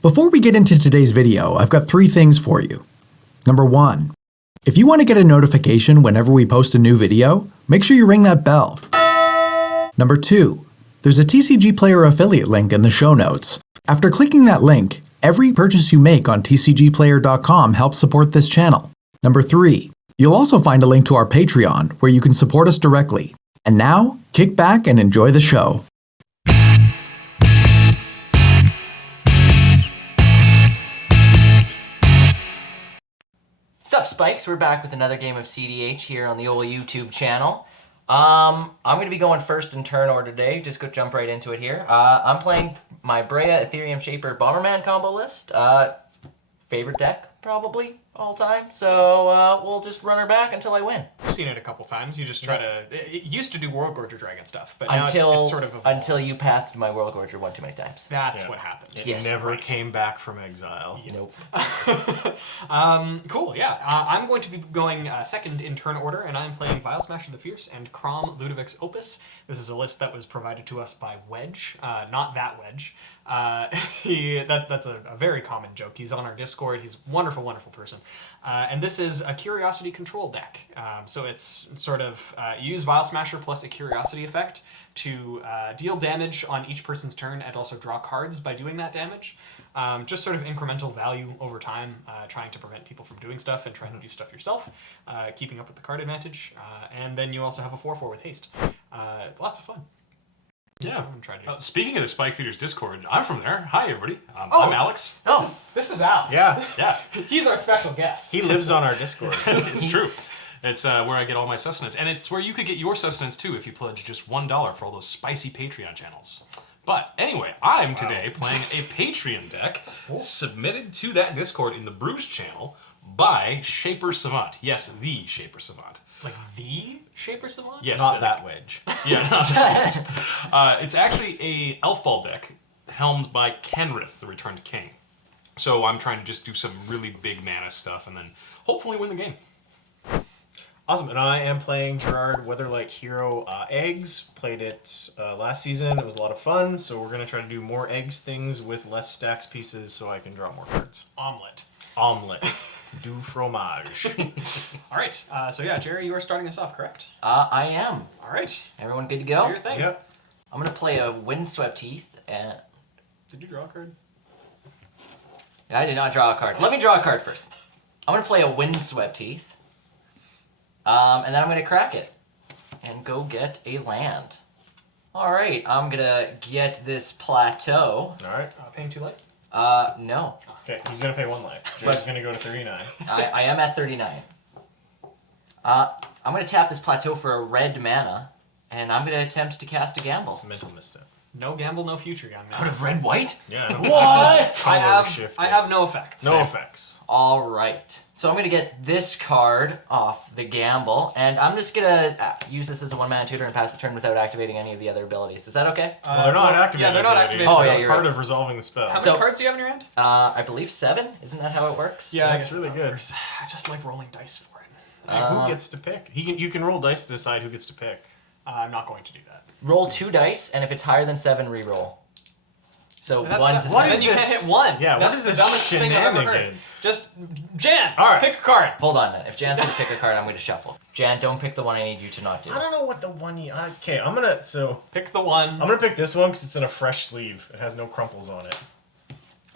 Before we get into today's video, I've got 3 things for you. Number 1, if you want to get a notification whenever we post a new video, make sure you ring that bell. Number 2, there's a TCG Player affiliate link in the show notes. After clicking that link, every purchase you make on tcgplayer.com helps support this channel. Number 3, you'll also find a link to our Patreon where you can support us directly. And now, kick back and enjoy the show. Sup Spikes, we're back with another game of CDH here on the old YouTube channel. I'm going to be going first in turn order today, just go jump right into it here. I'm playing my Brea Ethereum Shaper Bomberman combo list. Favorite deck, probably, all time. So we'll just run her back until I win. I've seen it a couple times. You just try to... It used to do World Gorger Dragon stuff, but now it's sort of evolved. Until you pathed my World Gorger one too many times. That's what happened. It never came back from exile. Nope. Cool, yeah. I'm going to be going second in turn order, and I'm playing Vile Smasher the Fierce and Crom Ludovic's Opus. This is a list that was provided to us by Wedge, not that Wedge. That's a very common joke. He's on our Discord. He's a wonderful, wonderful person. And this is a Curiosity control deck. So it's sort of use Vile Smasher plus a Curiosity effect to deal damage on each person's turn and also draw cards by doing that damage. Just sort of incremental value over time, trying to prevent people from doing stuff and trying to do stuff yourself, keeping up with the card advantage. And then you also have a 4/4 with haste. Lots of fun. Yeah. I'm trying to do. Speaking of the Spike Feeders Discord, I'm from there. Hi, everybody. I'm Alex. This is Alex. Yeah, Yeah, He's our special guest. he lives on our Discord. it's true. It's where I get all my sustenance. And it's where you could get your sustenance, too, if you pledge just $1 for all those spicy Patreon channels. But anyway, I'm today playing a Patreon deck submitted to that Discord in the Bruce channel by Shaper Savant. Yes, the Shaper Savant. Like the Shaper Savant? Yes. Not that Wedge. Yeah, not that. It's actually a elf ball deck helmed by Kenrith, the Returned King. So I'm trying to just do some really big mana stuff and then hopefully win the game. Awesome, and I am playing Gerard Weatherlight Hero Eggs. Played it last season. It was a lot of fun, so we're going to try to do more eggs things with less stacks pieces so I can draw more cards. Omelette. Du fromage. All right. So yeah, Jerry, you are starting us off, correct? I am. All right. Everyone good to Do go? your thing. Yep. I'm going to play a Windswept Heath. And Did you draw a card? I did not draw a card. Let me draw a card first. I'm going to play a Windswept Heath. And then I'm going to crack it and go get a land. All right, I'm going to get this plateau. All right. Paying too late? No. Okay, he's going to pay 1 life. Jerry's going to go to 39. I am at 39. I'm going to tap this plateau for a red mana, and I'm going to attempt to cast a gamble. Missed it. No gamble, no future, young man. Out of red-white? Yeah. I don't What? I have no effects. No effects. All right. So I'm going to get this card off the gamble, and I'm just going to use this as a one-mana tutor and pass the turn without activating any of the other abilities. Is that okay? Well, they're not activated. Yeah, they're not abilities. activated. Oh, yeah, They're you're part right. of resolving the spell. How So- many cards do you have in your hand? I believe 7. Isn't that how it works? Yeah, That's really good. I just like rolling dice for it. Who gets to pick? You can roll dice to decide who gets to pick. I'm not going to do that. Roll 2 dice, and if it's higher than 7, re-roll. So That's 1 not- to what 7. is you can't hit 1. Yeah, what That's is the this dumbest thing I've ever heard. shenanigan? Just, Jan, All right. pick a card. Hold on then. If Jan's going to pick a card, I'm going to shuffle. Jan, don't pick the one I need you to not do. I don't know what the one you... Okay, I'm going to... Pick the one. I'm going to pick this one because it's in a fresh sleeve. It has no crumples on it.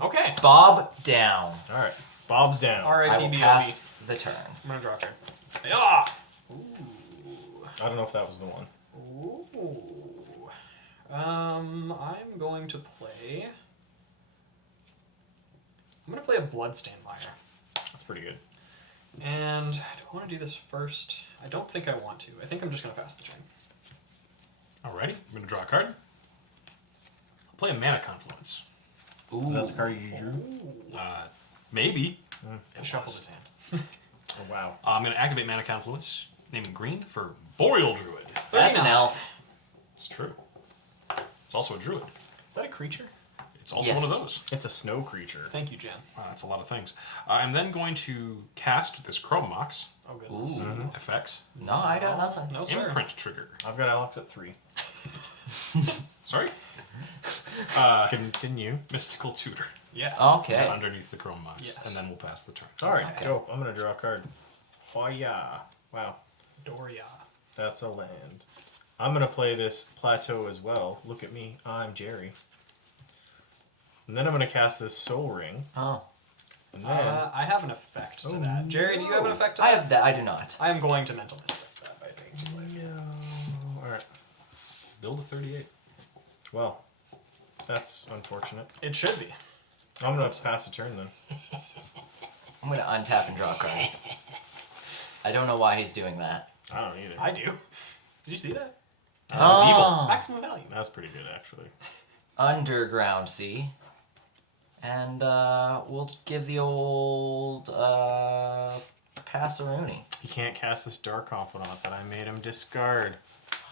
Okay. Bob down. All right. Bob's down. I R.I.P. will B.O.B. pass the turn. I'm going to draw a card. Yeah. I don't know if that was the one. Ooh. I'm going to play... I'm going to play a Bloodstained Mire. That's pretty good. And do I want to do this first? I don't think I want to. I think I'm just going to pass the turn. Alrighty, I'm going to draw a card. I'll play a Mana Confluence. Ooh. Is that the card you drew? Maybe. I shuffled his hand. Oh, wow. I'm going to activate Mana Confluence, name it green, for Boreal Druid. That's an 39. elf. It's true. It's also a druid. Is that a creature? It's also Yes. one of those. It's a snow creature. Thank you, Jan. That's a lot of things. I'm then going to cast this Chrome Mox, Oh, goodness. Ooh. FX, No, I got nothing. No, sir. Imprint Trigger. I've got Alex at 3. Sorry? Continue. Mystical Tutor. Yes. Okay. underneath the chrome box, Yes. and then we'll pass the turn. All right, Okay. dope. I'm gonna draw a card. Hoya. Wow, Doria. that's a land. I'm gonna play this plateau as well. Look at me, I'm Jerry. And then I'm gonna cast this Soul Ring. Oh. And then I have an effect to that. Jerry, do you have an effect to I that? have that. I do not. I am going to mental misstep that by being too late. all right. Build a 38. Well, that's unfortunate. It should be. I'm gonna pass the turn then. I'm gonna untap and draw a card. I don't know why he's doing that. I don't either. I do. Did you see that? That's evil. Maximum value. That's pretty good actually. Underground Sea. And we'll give the old Passeroni. He can't cast this Dark Confidant that I made him discard.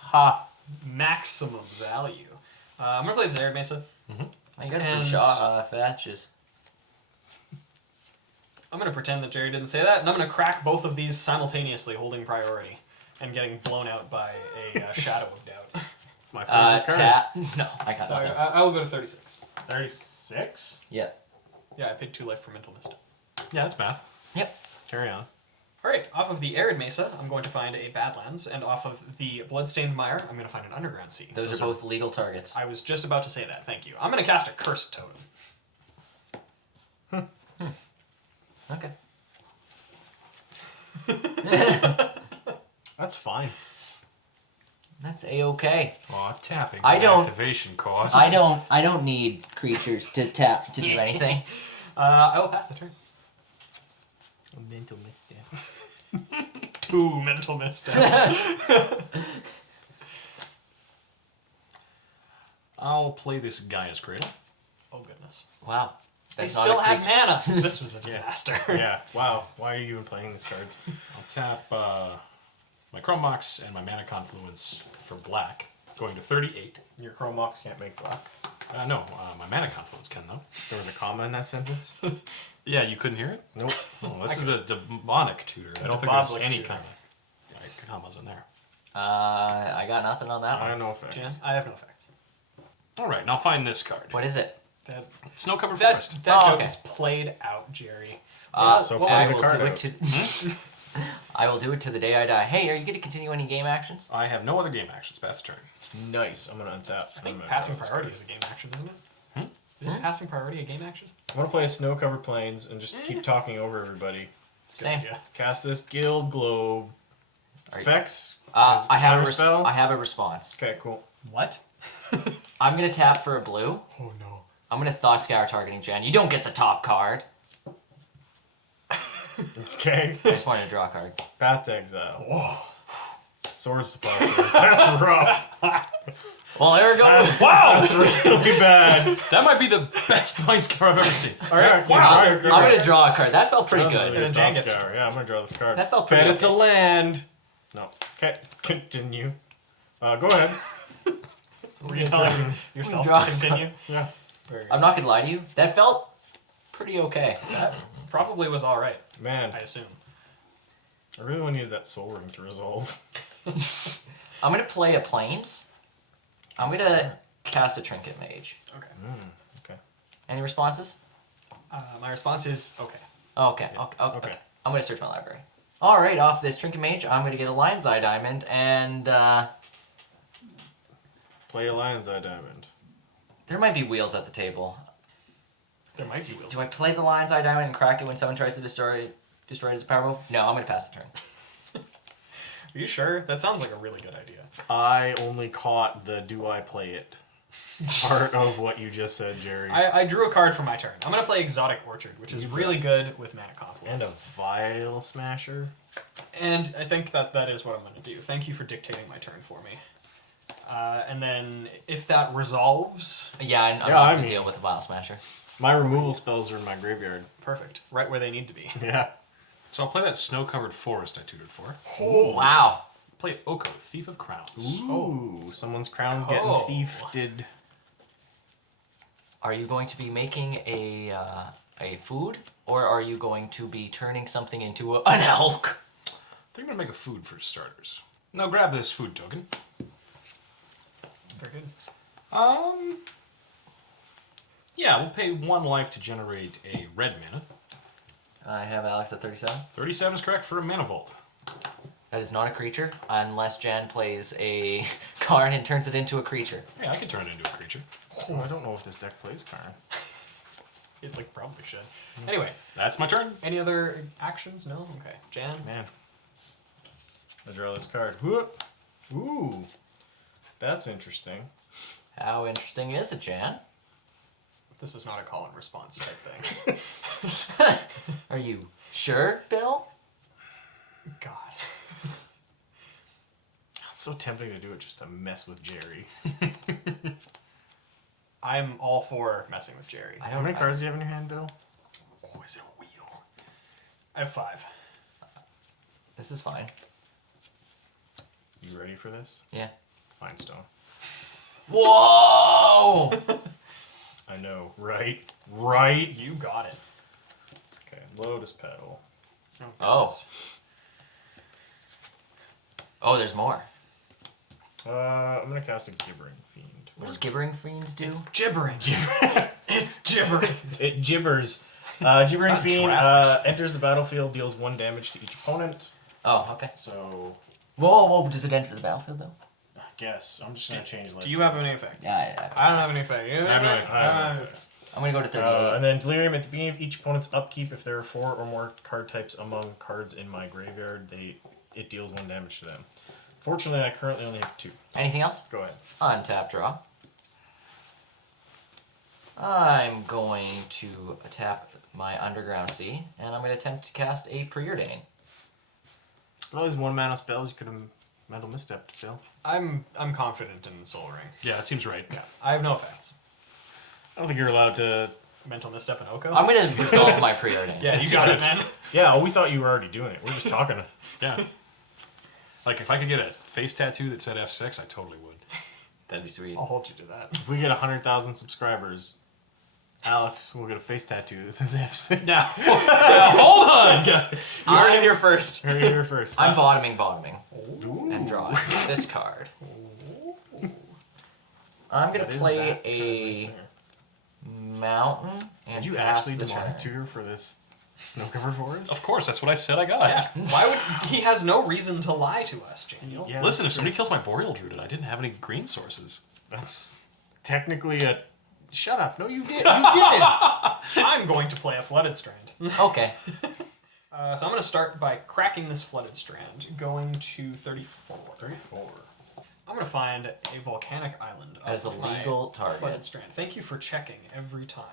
Ha! Maximum value. I'm gonna play this Arid Mesa. Oh, you got some And- shot fetches. I'm gonna pretend that Jerry didn't say that, and I'm gonna crack both of these simultaneously, holding priority, and getting blown out by a Shadow of Doubt. It's my favorite card. Tap. No, I got Sorry, nothing. I will go to 36. 36? Yeah. Yeah, I paid 2 life for mental misstep. Yeah, that's math. Yep. Carry on. Alright, off of the Arid Mesa, I'm going to find a Badlands, and off of the Bloodstained Mire, I'm going to find an Underground Sea. Those are both legal targets. I was just about to say that, thank you. I'm going to cast a Cursed Totem. Okay. That's fine. That's a-okay. Aw, tapping. I don't- Activation cost. I don't need creatures to tap to do anything. I will pass the turn. Mental misstep. 2 mental missteps. I'll play this Gaia's Cradle. Oh, goodness. Wow. They That's not still a had creature. mana. This was a disaster. Yeah, wow. Why are you even playing these cards? I'll tap my Chrome Box and my Mana Confluence for black, going to 38. Your Chrome Mox can't make black. No, my Mana Confluence can, though. There was a comma in that sentence? Yeah, you couldn't hear it? Nope. Oh, this is a demonic tutor. I don't think there's Demonic any tutor. kind of commas in there. I got nothing on that I one. have no effects. Jan, I have no effects. All right, now find this card. What is it? That, Snow-covered that, forest. that Oh, joke okay. is played out, Jerry. So what play I the will card do out. it to. I will do it to the day I die. Hey, are you going to continue any game actions? I have no other game actions. Pass the turn. Nice. I'm gonna untap. I think passing priority is a game action, isn't it? Isn't passing priority a game action? I'm gonna play Snow-Covered Plains and just keep talking over everybody. Same. Yeah. Cast this Guild Globe. Are you- Effects? I have a spell. I have a response. Okay, cool. What? I'm going to tap for a blue. Oh no. I'm going to Thought Scour targeting Jen. You don't get the top card. Okay. I just wanted to draw a card. Path to Exile. Swords to Plowshares. That's rough. Well, there it goes. Wow! That's really bad. That might be the best Mind Scour I've ever seen. Alright, Wow. I'm going to draw a card. That felt pretty That's good. really And good. then Jan Thought gets Scour. Yeah, I'm gonna draw this card. That felt Bet pretty it's a okay. land. No. Okay, continue. Go ahead. Were you telling yourself Draw. to continue? Yeah. Very good. I'm not going to lie to you. That felt pretty okay. That probably was alright, Man, I assume. I really needed that Soul Ring to resolve. I'm going to play a Plains. I'm going to cast a Trinket Mage. Okay. Okay. Any responses? My response is okay. Oh, okay. Okay. Okay. I'm going to search my library. All right, off this Trinket Mage, I'm going to get a Lion's Eye Diamond, and Play a Lion's Eye Diamond. there might be wheels at the table. There might be wheels. Do I play the Lion's Eye Diamond and crack it when someone tries to destroy it as a power move? No, I'm going to pass the turn. Are you sure? That sounds like a really good idea. I only caught the do I play it part of what you just said, Jerry. I drew a card for my turn. I'm going to play Exotic Orchard, which is really good with Mana And Confluence. a Vile Smasher. And I think that is what I'm going to do. Thank you for dictating my turn for me. And then if that resolves, Yeah, I'm Yeah, not I going to mean- deal with the Vile Smasher. My removal spells are in my graveyard. perfect. Right where they need to be. Yeah. So I'll play that Snow-covered forest I tutored for. Oh, wow. Play Oko, Thief of Crowns. Ooh, someone's crown's getting Oh. thiefed. Are you going to be making a food, or are you going to be turning something into an elk? I think I'm going to make a food for starters. Now grab this food token. Very good. Yeah, we'll pay 1 life to generate a red mana. I have Alex at 37. 37 is correct for a mana vault. That is not a creature unless Jan plays a card and turns it into a creature. Yeah, I could turn it into a creature. Oh, I don't know if this deck plays Karn. It like probably should. Anyway, That's my turn. any other actions? No? Okay. Jan? Man. I draw this card. Whoop. Ooh. That's interesting. How interesting is it, Jan? This is not a call and response type thing. Are you sure, Bill? God. It's so tempting to do it just to mess with Jerry. I'm all for messing with Jerry. I How don't many know. cards do you have in your hand, Bill? Oh, is it a wheel? I have 5. This is fine. You ready for this? Yeah. Findstone. Whoa! I know, right? Right? You got it. Okay, Lotus Petal. Oh. goodness. Oh, there's more. I'm gonna cast a Gibbering Fiend. What does Gibbering Fiend do? It's gibbering. It's gibbering. It gibbers. Gibbering not Fiend draft. enters the battlefield, deals 1 damage to each opponent. Oh, okay. So, Whoa, does it enter the battlefield, though? I guess I'm just gonna change. Do you have any effects? Yeah, I don't have any effect. You I have no effect? effect. I have no effect. I'm gonna go to 38. And then Delirium at the beginning of each opponent's upkeep. If there are 4 or more card types among cards in my graveyard, it deals 1 damage to them. Fortunately, I currently only have 2. Anything else? Go ahead. Untap draw. I'm going to tap my Underground Sea, and I'm going to attempt to cast a Preordain. But all these 1 mana spells, you could have mental misstepped, Phil. I'm confident in the Soul Ring. Yeah, that seems right. I have no effects. I don't think you're allowed to. Mental misstep and Oko. I'm going to resolve my Preordain. Yeah, you That's got good. it, man. Yeah, we thought you were already doing it. We're just talking. Yeah. Like, if I could get a face tattoo that said F6, I totally would. That'd be sweet. I'll hold you to that. If we get 100,000 subscribers, Alex will get a face tattoo that says F6. Now, hold on, guys. You heard it here first. Heard it here first. I'm bottoming, Ooh. and drawing this card. I'm going What to is play that a card right mountain and Did you pass actually the demonic turn. tutor for this snow-covered forest? Of course, that's what I said I got. Yeah. Why would he has no reason to lie to us, Daniel? Yeah, Listen, if that's somebody true. kills my Boreal Druid, I didn't have any green sources. That's technically a... Shut up. No, you did. You didn't. I'm going to play a Flooded Strand. Okay. So I'm going to start by cracking this Flooded Strand, going to 34. 34. I'm going to find a volcanic island. As a of my legal target. Flooded Strand. Thank you for checking every time.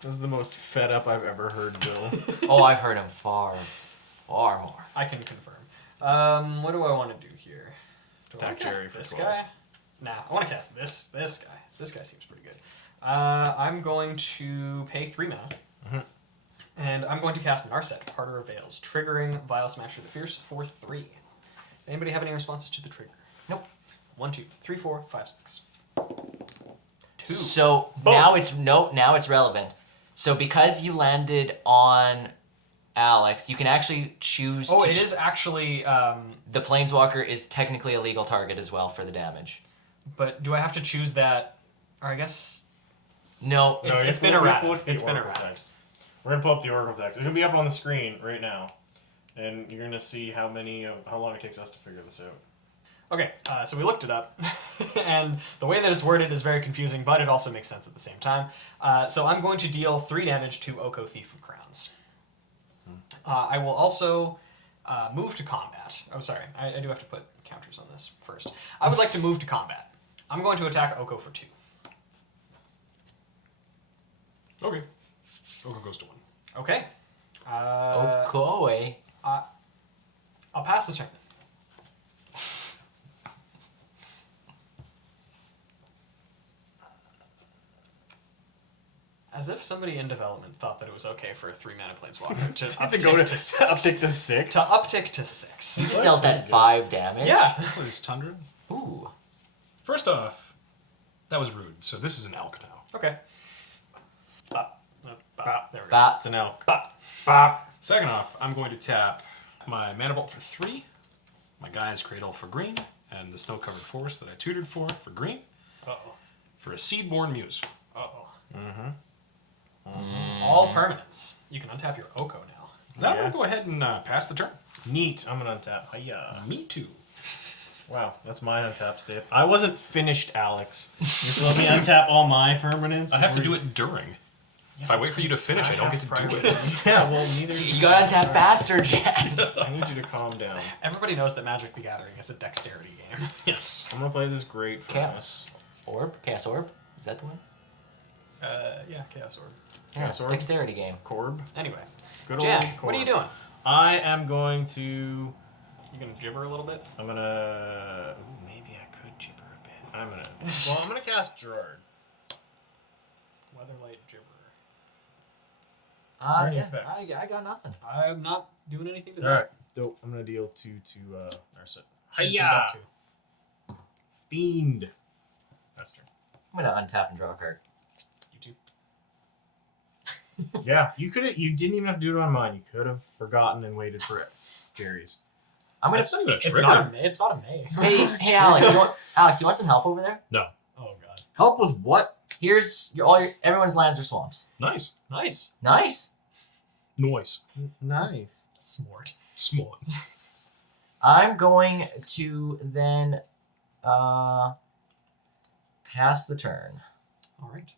This is the most fed up I've ever heard, Bill. Oh, I've heard him far, far more. I can confirm. What do I want to do here? Do I Attack want to cast Jerry for this 12. guy? Nah, I want to cast this guy. This guy seems pretty good. I'm going to pay 3 mana. And I'm going to cast Narset, Parter of Veils, triggering Vile Smasher the Fierce for 3. Anybody have any responses to the trigger? Nope. 1, 2, 3, 4, 5, 6. 2. So now it's relevant. So because you landed on Alex, you can actually choose Oh, to it is actually. the Planeswalker is technically a legal target as well for the damage. But do I have to choose that? Or I guess. No, It's- you have been to- we have erratic. to look at the It's been Oracle erratic. text. We're gonna pull up the Oracle text. It's gonna be up on the screen right now, and you're gonna see how long it takes us to figure this out. Okay, so we looked it up, and the way that it's worded is very confusing, but it also makes sense at the same time. So I'm going to deal 3 damage to Oko Thief of Crowns. I will also move to combat. Oh, sorry, I do have to put counters on this first. I would like to move to combat. I'm going to attack Oko for 2. Okay. Oko goes to 1. Okay. Okoe. I'll pass the turn. As if somebody in development thought that it was okay for a 3-mana planeswalker to uptick to 6. uptick to 6. To uptick to 6. You just dealt that 5 damage. Yeah. Please, Tundra. Ooh. First off, that was rude. So this is an elk now. Okay. Bop. Bop. There we go. Bop. It's an elk. Bop. Bop. Second off, I'm going to tap my Mana Vault for 3, my Gaia's Cradle for green, and the Snow-Covered Forest that I tutored for green. Uh-oh. for a Seedborn Muse. Uh-oh. Mm-hmm. All permanents. You can untap your Oko now. That'll Yeah. go ahead and pass the turn. Neat. I'm gonna untap. Hiya. Me too. Wow, that's my untap step. I wasn't finished, Alex. You let me untap all my permanents. I have to do before it during. If I wait for you to finish, I don't get to do it. you- Yeah, well, neither. You gotta untap faster, Jan. I need you to calm down. Everybody knows that Magic the Gathering is a dexterity game. Yes. I'm gonna play this great for Chaos. us. Orb? Chaos Orb? Is that the one? Yeah, Chaos Orb. Yeah, Chaos Orb? dexterity game. Corb. Anyway, Good Jan, old Corb. what are you doing? I am going to. You gonna gibber a little bit? I'm gonna. Ooh, maybe I could gibber a bit. I'm gonna. Well, I'm gonna cast Gerard. Weatherlight gibber. any Yeah, effects? I got nothing. I'm not doing anything with All that. right. Dope. I'm gonna deal 2 to Narset. She's been back to. Fiend. That's turn. I'm gonna untap and draw a card. You too. Yeah, you could. You didn't even have to do it on mine. You could have forgotten and waited for it. Jerry's. I'm gonna. That's not even a It's trigger. not a May. It's not a May. Hey, Alex. You want some help over there? No. Oh god. Help with what? Here's everyone's lands are swamps. Nice. Nice. Nice. Noise. Nice. Smart. Small. I'm going to then pass the turn. All right.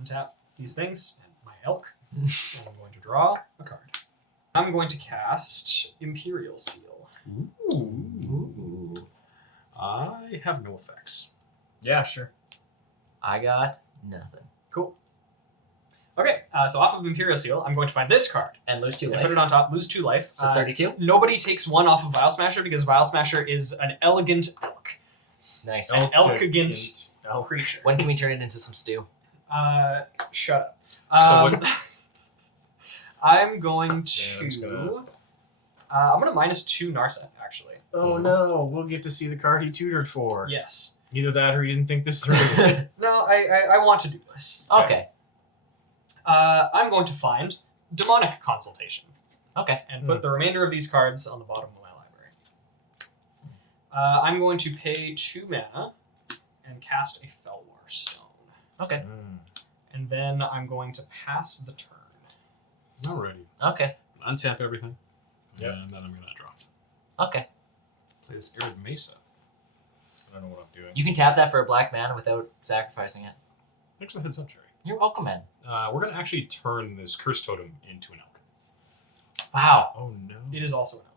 Untap these things and my elk. And I'm going to draw a card. I'm going to cast Imperial Seal. Ooh. I have no effects. Yeah, sure. I got nothing. Cool. Okay, so off of Imperial Seal, I'm going to find this card And lose 2 and life. put it on top. Lose 2 life. So 32. Nobody takes 1 off of Vial Smasher because Vial Smasher is an elegant elk. Nice. An elkagant Elk. creature. When can we turn it into some stew? Shut up. So what- I'm going Yeah, I'm to. just gonna- I'm gonna -2 Narset actually. Oh no, we'll get to see the card he tutored for. Yes. Either that or he didn't think this through. No, I want to do this. Okay. I'm going to find Demonic Consultation Okay. and put the remainder of these cards on the bottom of my library. I'm going to pay 2 mana and cast a Felwar Stone. Okay. And then I'm going to pass the turn. Alrighty. Okay. Untap everything. Yep. And then I'm gonna draw. Okay. Play this Arid Mesa. I don't know what I'm doing. You can tap that for a black mana without sacrificing it. Thanks for the heads up, Jerry. You're welcome, man. We're gonna actually turn this Curse Totem into an elk. Wow. Oh no. It is also an elk.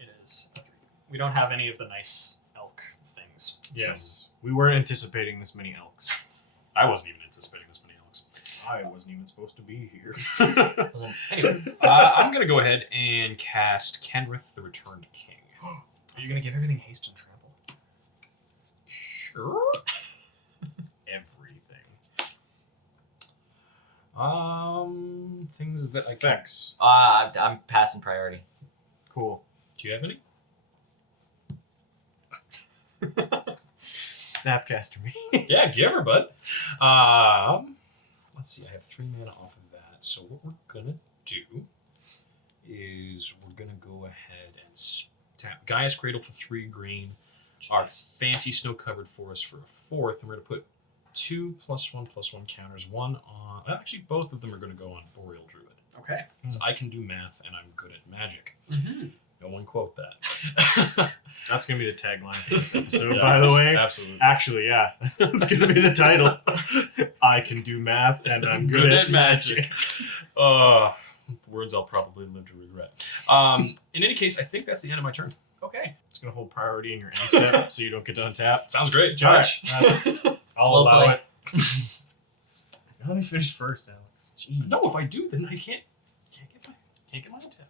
It is a 3. We don't have any of the nice elk things. Yes. We weren't anticipating this many elks. I wasn't even anticipating this many elks. I wasn't even supposed to be here. Well, then, Anyway, I'm gonna go ahead and cast Kenrith the Returned King. are you going to give everything haste and trample? Sure. Everything. Things that I can. Effects. I'm passing priority. Cool. Do you have any? Snapcaster me. Yeah, give her, bud. Let's see. I have 3 mana off of that. So what we're gonna do is we're gonna go ahead and tap Gaia's Cradle for 3 green. Our fancy snow-covered forest for a 4th, and we're gonna put 2 +1/+1 counters. One on. Actually, both of them are gonna go on Boreal Druid. Okay. So I can do math, and I'm good at magic. Mm-hmm. No one quote that. That's gonna be the tagline for this episode, Yeah, by the way. Absolutely. Actually, yeah. That's gonna be the title. I can do math and I'm good at magic. Words I'll probably live to regret. In any case, I think that's the end of my turn. Okay. It's gonna hold priority in your end step so you don't get to untap. Sounds great. Judge. I'll Slow allow play. it. Let me finish first, Alex. Jeez. No, if I do, then I can't get my untap.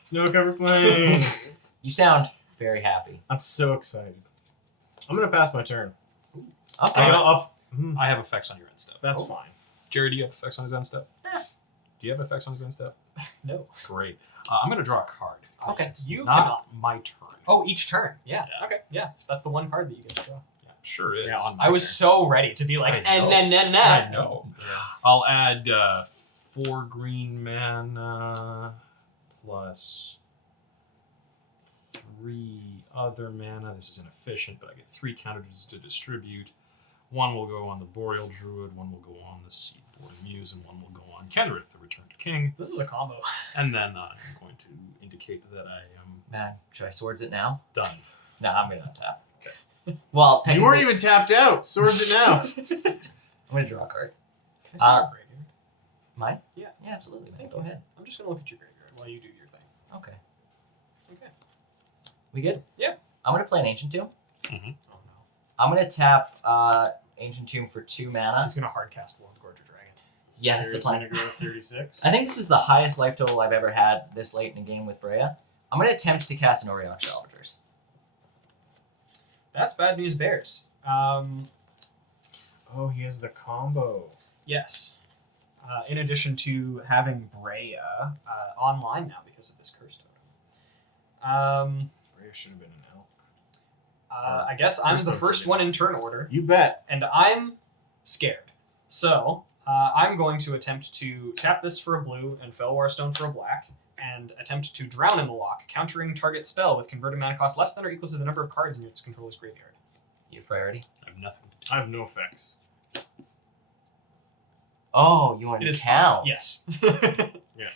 Snow covered plains. You sound very happy. I'm so excited. I'm gonna pass my turn. Okay. I have effects on your end step. That's fine. Jerry, do you have effects on his end step? Yeah. Do you have effects on his end step? No. Great. I'm going to draw a card. Okay. It's You not cannot. my turn. Oh, each turn. Yeah. Yeah. Okay. Yeah. That's the one card that you get to draw. Yeah, sure is. Yeah, on my I was turn. so ready to be like, I and know. then I know. I'll add 4 green mana plus 3 other mana. This is inefficient, but I get 3 counters to distribute. One will go on the Boreal Druid, one will go on the Seedborn Muse, and one will go on Kenrith, the Returned King. This is a combo. And then I'm going to indicate that I am Man, should I swords it now? done. No, I'm gonna untap. Okay. Well, You weren't technically, even tapped out. Swords it now. I'm gonna draw a card. Can I see your graveyard? Mine? Yeah. Yeah, absolutely. Man. Thank Go you. ahead. I'm just gonna look at your graveyard while you do your thing. Okay. Okay. We good? Yeah. I'm gonna play an Ancient Tomb. Oh no. I'm gonna tap Ancient Tomb for 2 mana. He's gonna hardcast War of the Gorger Dragon. Yeah, that's the Here's plan. gonna go 36. I think this is the highest life total I've ever had this late in a game with Brea. I'm gonna attempt to cast an Aureox Salvagers. That's bad news bears. Oh, he has the combo. Yes. In addition to having Brea online now because of this curse totem. Rhea should have been an elk. I guess I'm Curse the totems first are one in turn order, You bet. and I'm scared. So I'm going to attempt to tap this for a blue and Fell Warstone for a black, and attempt to drown in the lock, countering target spell with converted mana cost less than or equal to the number of cards in its controller's graveyard. You have priority? I have nothing to do. I have no effects. Oh, you want It to is count? Yes.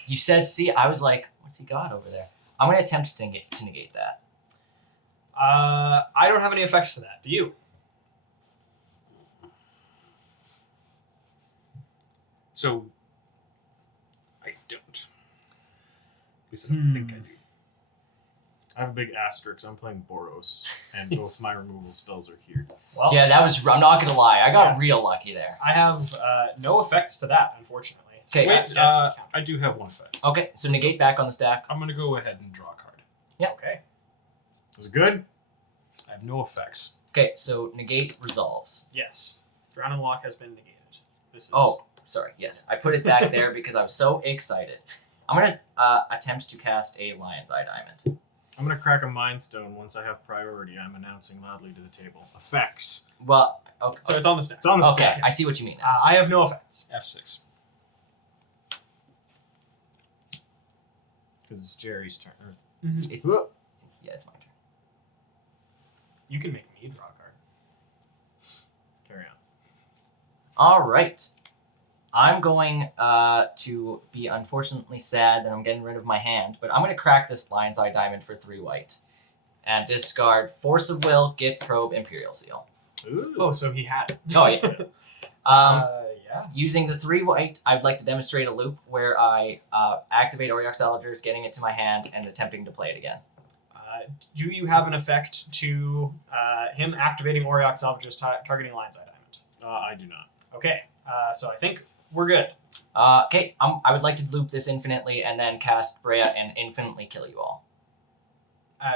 You said C. I was like, what's he got over there? I'm gonna attempt to negate that. I don't have any effects to that. Do you? So, I don't. At least I don't think I do. I have a big asterisk. I'm playing Boros, and both my removal spells are here. Well, Yeah, that was. I'm not gonna lie. I got Yeah. real lucky there. I have no effects to that, unfortunately. So Okay, Wait, that's a counter. I do have one effect. Okay, so negate back on the stack. I'm going to go ahead and draw a card. Okay. Was it good? I have no effects. Okay, so negate resolves. Yes. Drown and Lock has been negated. This is Oh, sorry. Yes, I put it back there because I was so excited. I'm gonna attempt to cast a Lion's Eye Diamond. I'm gonna crack a Mind Stone once I have priority. I'm announcing loudly to the table. Effects. Well, okay. So it's on the stack. It's on the Okay, stack. I see what you mean now. I have no effects. F6. Because it's Jerry's turn. It's Or- yeah, it's my turn. You can make me draw a card. Carry on. All right. I'm going to be unfortunately sad that I'm getting rid of my hand, but I'm going to crack this Lion's Eye Diamond for 3 white. And discard Force of Will, Git Probe, Imperial Seal. Ooh. Oh, so he had it. Oh, yeah. Yeah. Using the 3 white, I'd like to demonstrate a loop where I activate Aureox Salvagers, getting it to my hand, and attempting to play it again. Do you have an effect to him activating Aureox Salvagers targeting Lion's Eye Diamond? I do not. Okay. So I think we're good. Okay, I would like to loop this infinitely and then cast Brea and infinitely kill you all.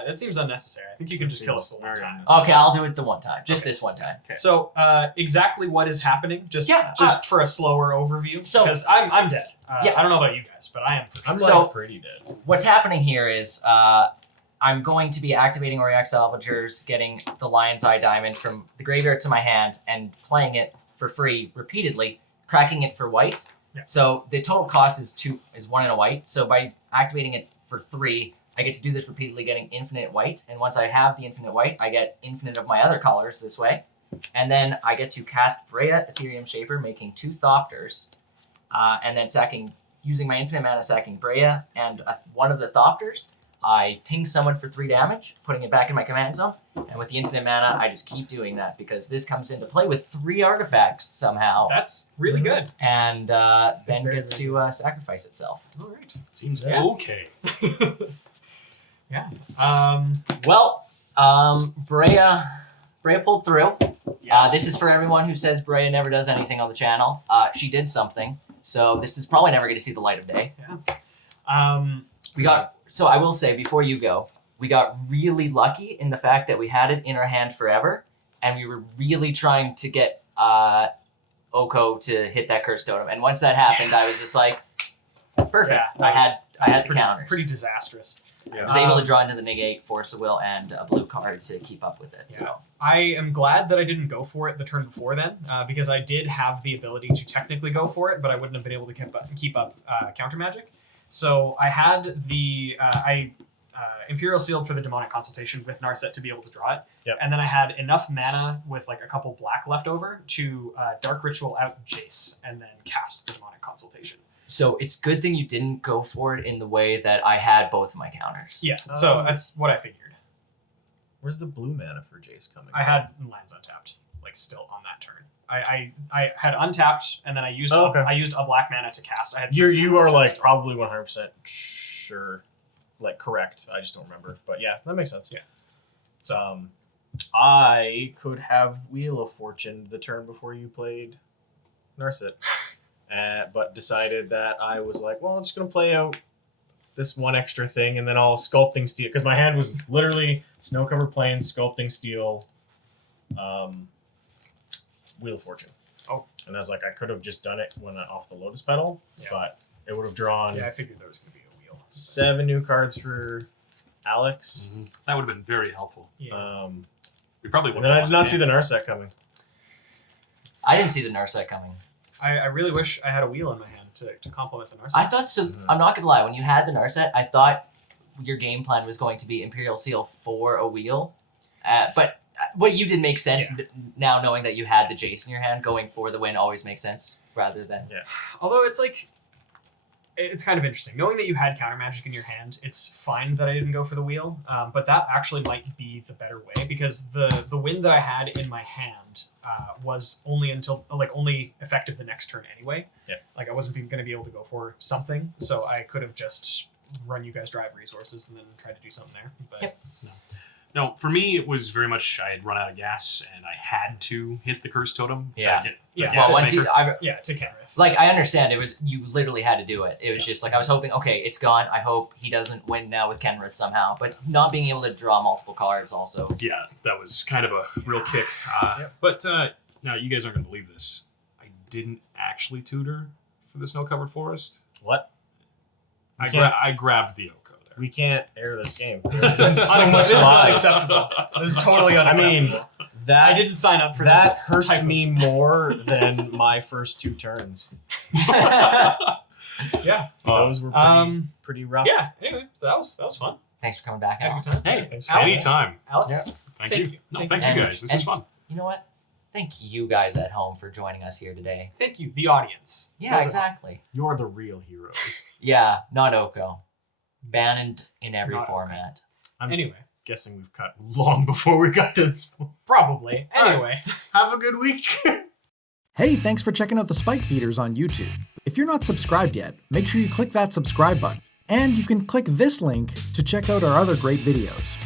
That seems unnecessary. I think you can just kill us the one Seems very time. unnecessary. Okay, I'll do it the one time. Just Okay. this one time. Okay. So exactly what is happening? Just Yeah, for a slower overview. so- because I'm dead. Yeah. I don't know about you guys, but I am for sure. I'm So- like pretty dead. What's happening here is I'm going to be activating Aureox Salvagers, getting the Lion's Eye Diamond from the graveyard to my hand, and playing it for free repeatedly, cracking it for white. Yeah. So the total cost is 1 and a white. So by activating it for 3, I get to do this repeatedly, getting infinite white. And once I have the infinite white, I get infinite of my other colors this way. And then I get to cast Brea Ethereum Shaper, making 2 Thopters, and then using my infinite mana, sacking Brea and one of the Thopters. I ping someone for 3 damage, putting it back in my command zone. And with the infinite mana, I just keep doing that because this comes into play with 3 artifacts somehow. That's really good. And That's then very, gets very to sacrifice itself. All right. Seems Yeah. okay. Yeah. Well, Brea pulled through. Yes. This is for everyone who says Brea never does anything on the channel. She did something. So this is probably never going to see the light of day. So I will say, before you go, we got really lucky in the fact that we had it in our hand forever, and we were really trying to get Oko to hit that curse totem. And once that happened, I was just like, perfect. Yeah, I had the pretty, counters. pretty disastrous. I was able to draw into the negate, Force of Will, and a blue card to keep up with it. So I am glad that I didn't go for it the turn before then, because I did have the ability to technically go for it, but I wouldn't have been able to keep up counter magic. So I had the I Imperial Sealed for the Demonic Consultation with Narset to be able to draw it. Yep. And then I had enough mana with like a couple black left over to Dark Ritual out Jace and then cast the Demonic Consultation. So it's good thing you didn't go for it in the way that I had both of my counters. Yeah, so that's what I figured. Where's the blue mana for Jace coming? I had lands untapped, like still on that turn. I had untapped, and then I used I used a black mana to cast. I had You are like probably 100% sure, like correct. I just don't remember, but yeah, that makes sense. Yeah. So, I could have Wheel of Fortune the turn before you played Narset, but decided that I was like, well, I'm just gonna play out this one extra thing, and then I'll Sculpting Steel because my hand was literally Snow-Covered Plains, Sculpting Steel, Wheel of Fortune. Oh. And I was like, I could have just done it when off the Lotus Petal, but it would have drawn Yeah, I figured there was going to be a wheel. 7 new cards for Alex. Mm-hmm. That would have been very helpful. Yeah. We probably would And then I have did not see the Narset coming. I didn't see the Narset coming. I really wish I had a wheel in my hand to complement the Narset. I thought so. I'm not gonna lie. When you had the Narset, I thought your game plan was going to be Imperial Seal for a wheel, but what you did make sense now, knowing that you had the Jace in your hand. Going for the win always makes sense rather than Although it's like, it's kind of interesting. Knowing that you had counter magic in your hand, it's fine that I didn't go for the wheel, but that actually might be the better way because the win that I had in my hand was only effective the next turn anyway. Yeah. Like I wasn't going to be able to go for something, so I could have just run you guys drive resources and then tried to do something there. But Yep. No, for me, it was very much I had run out of gas and I had to hit the curse totem. Yeah. To get Yeah. the gas well, once maker. to Kenrith. like I understand it was you literally had to do it. It was just like I was hoping, okay, it's gone. I hope he doesn't win now with Kenrith somehow. But not being able to draw multiple cards also. Yeah, that was kind of a real kick. But now you guys aren't going to believe this. I didn't actually tutor for the snow-covered forest. What? I grabbed the Oko there. We can't air this game. This is so much live. unacceptable. This is totally I unacceptable. mean, that I didn't sign up for that this. hurts type of- me more than my first 2 turns. Yeah. Those were pretty rough. Yeah. Anyway, so that was fun. Thanks for coming back, Had a Alex. good time. Hey, Thanks for Alex? anytime. Alex. Yeah. Thank you. No, thank you And- guys. This and- is fun. You know what? Thank you guys at home for joining us here today. Thank you, the audience. Yeah, Those are- exactly. You're the real heroes. Yeah, not Oko. Banned in every Not Oko. format. I'm Anyway, guessing we've cut long before we got to this point. probably. All right. Anyway. Have a good week. Hey, thanks for checking out the Spike Feeders on YouTube. If you're not subscribed yet, make sure you click that subscribe button. And you can click this link to check out our other great videos.